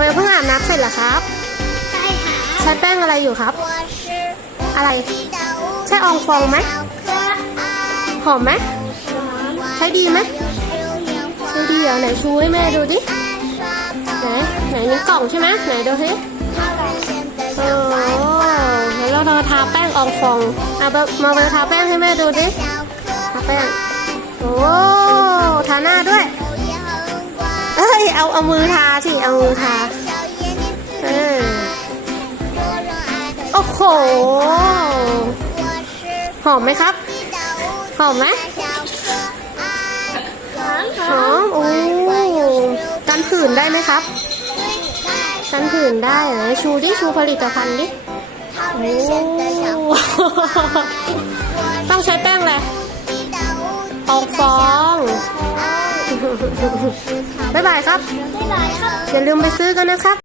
เรยเพิ่งอาบน้ำเสร็จแล้วครับ ใช่ค่ะใช้แป้งอะไรอยู่ครับ อะไร ใช่อองฟองไหมหอมไหมใช้ดีไหมใช้ดีเหรอไหนชูให้แม่ดูดิไหนไหนนี่กล่องใช่ไหมไหนดูสิโอ้แล้วเราทาแป้งอองฟองเอามาเบลทาแป้งให้แม่ดูดิทาแป้ง เอาเอามือทาสิ เอามือทาโอ้โห หอมไหมครับ หอมไหมหอมโอ้กันผื่นได้ไหมครับ กันผื่นได้เหรอ ชูดิ ชูผลิตภัณฑ์ดิต้องใช้แป้งอะไรตองฟอง บ๊ายบายครับ บ๊ายบายครับ อย่าลืมไปซื้อกันนะครับ